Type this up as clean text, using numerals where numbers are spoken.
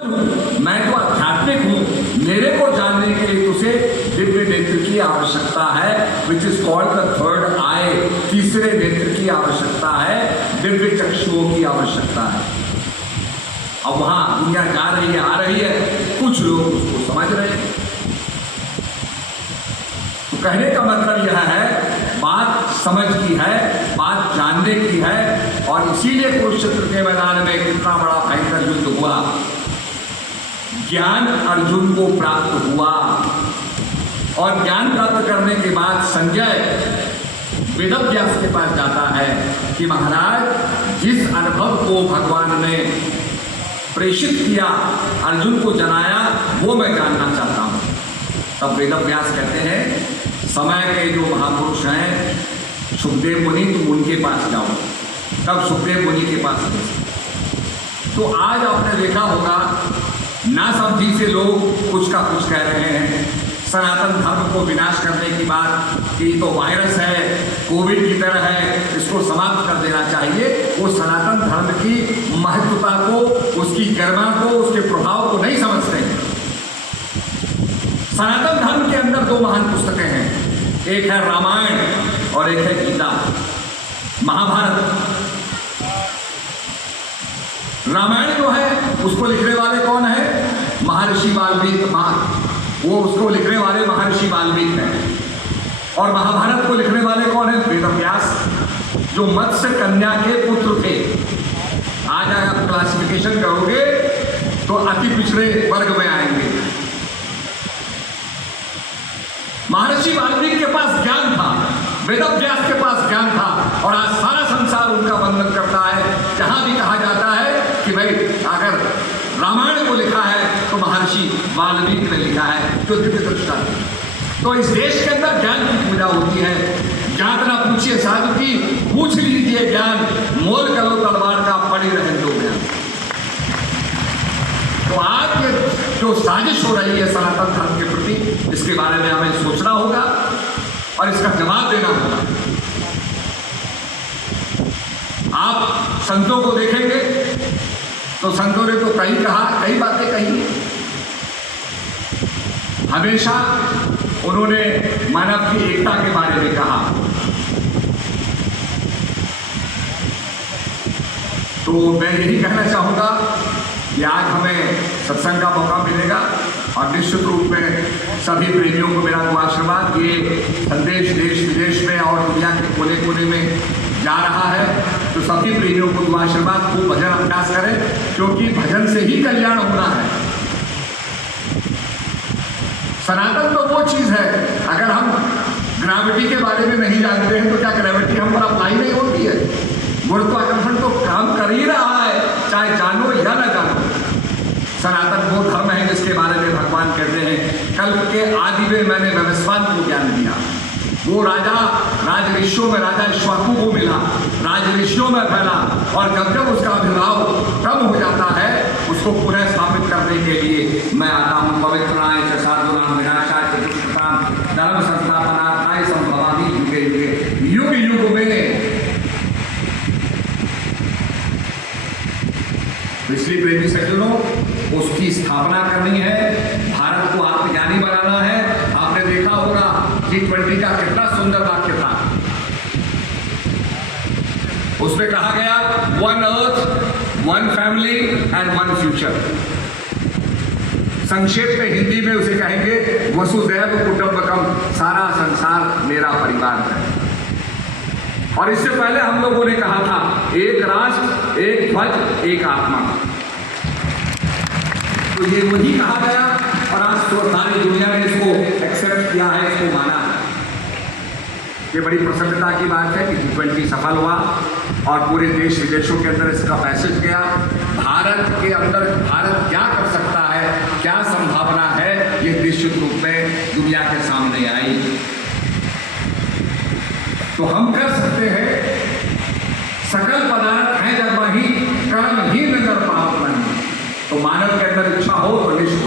मैं तो आध्यात्मिक हूँ, मेरे को जानने के लिए तुझे दिव्य नेत्र की आवश्यकता है, which is called the third आई। तीसरे नेत्र की आवश्यकता है, दिव्य चक्षुओं की आवश्यकता है। अब वहां दुनिया जा रही है, आ रही है, कुछ लोग उसको समझ रहे हैं। तो कहने का मतलब यह है, बात समझ की है, बात जानने की है। और इसीलिए कुरुक्षेत्र के मैदान में कितना बड़ा भयंकर युद्ध हुआ। ज्ञान अर्जुन को प्राप्त हुआ और ज्ञान प्राप्त करने के बाद संजय वेदव्यास के पास जाता है कि महाराज, जिस अनुभव को भगवान ने प्रेषित किया, अर्जुन को जनाया, वो मैं जानना चाहता हूं। तब वेदव्यास कहते हैं, समय के जो महापुरुष हैं सुखदेव मुनि, तुम उनके पास जाओ। तब सुखदेव मुनि के पास गए। तो आज आपने देखा होगा, ना समझी से लोग कुछ का कुछ कह रहे हैं। सनातन धर्म को विनाश करने की बात कि तो वायरस है, कोविड की तरह है, इसको समाप्त कर देना चाहिए। वो सनातन धर्म की महत्वता को, उसकी गरिमा को, उसके प्रभाव को नहीं समझते हैं। सनातन धर्म के अंदर दो महान पुस्तकें हैं, एक है रामायण और एक है गीता। महाभारत, रामायण जो है उसको लिखने वाले कौन है? महर्षि वाल्मीकि। वो उसको लिखने वाले महर्षि वाल्मीकि हैं। और महाभारत को लिखने वाले कौन है? वेदव्यास, जो मत्स्य कन्या के पुत्र थे। आज आप क्लासिफिकेशन करोगे तो अति पिछड़े वर्ग में आएंगे। महर्षि वाल्मीकि के पास ज्ञान था, वेदव्यास के पास ज्ञान था, और आज सारा संसार उनका वंदन करता है। जहां भी कहा जाता है कि भाई अगर रामायण को लिखा है तो महर्षि वाल्मीकि ने लिखा है, जो दिव्य दृष्टा थे। तो इस देश के अंदर ज्ञान की पूजा होती है। जातना पूछिए साधु की, पूछ लीजिए ज्ञान, मोल करो तलवार का, पड़ी रहे दो ज्ञान। तो आज ये जो साजिश हो रही है सनातन धर्म के प्रति, इसके बारे में हमें सोचना होगा और इसका जवाब देना होगा। आप संतों को देखेंगे तो संतों ने तो कई बातें कही। हमेशा उन्होंने मानव की एकता के बारे में कहा। तो मैं यही कहना चाहूंगा कि आज हमें सत्संग का मौका मिलेगा और निश्चित रूप में सभी प्रेमियों को मेरा दुआ आशीर्वाद। ये संदेश देश विदेश में और दुनिया के कोने कोने में जा रहा है, तो सभी प्रेमियों को दुआ आशीर्वाद। खूब भजन अभ्यास करें, क्योंकि भजन से ही कल्याण होना है। सनातन तो वो चीज है, अगर हम ग्रेविटी के बारे में नहीं जानते हैं तो क्या ग्रेविटी हम पर अप्लाई नहीं होती है? गुरुत्वाकर्षण तो काम कर ही रहा है, चाहे जानो या ना जानो। सनातन वो धर्म है जिसके बारे में भगवान कहते हैं, कल्प के आदि में मैंने व्यवस्वान को ज्ञान दिया। वो राजा राज ऋषियों में राजा इक्ष्वाकु को मिला, राज ऋषियों में फैला, और जब जब उसका अभिभाव कम हो जाता है, उसको पुनः स्थापित करने के लिए मैं आता हूँ। पवित्राय च साधुनां विनाशाय च दुष्कृतां धर्म संस्थापनार्थाय संभवामि युगे युगे। युग युग में इसलिए प्रेमी सज्जनों, उसकी स्थापना करनी है, भारत को आत्मज्ञानी बनाना है। आपने देखा होगा G20 का कितना सुंदर वाक्य था। उसमें कहा गया, one earth, one family and one future. संक्षेप में हिंदी में उसे कहेंगे, वसुधैव कुटुंबकम, सारा संसार मेरा परिवार है। और इससे पहले हम लोगों ने कहा था, एक राष्ट्र, एक ध्वज, एक आत्मा। तो ये वही कहा गया, और आज तो सारी दुनिया ने इसको एक्सेप्ट किया है, इसको माना है। ये बड़ी प्रसन्नता की बात है कि G20 सफल हुआ और पूरे देश विदेशों के अंदर इसका मैसेज गया। भारत के अंदर भारत क्या कर सकता है, क्या संभावना है, ये निश्चित रूप में दुनिया के सामने आई। तो हम कर सकते हैं, सकल पदार्थ है जब वही कर्म ही नजर पाप नहीं। तो मानव के अंदर इच्छा हो तो निश्चित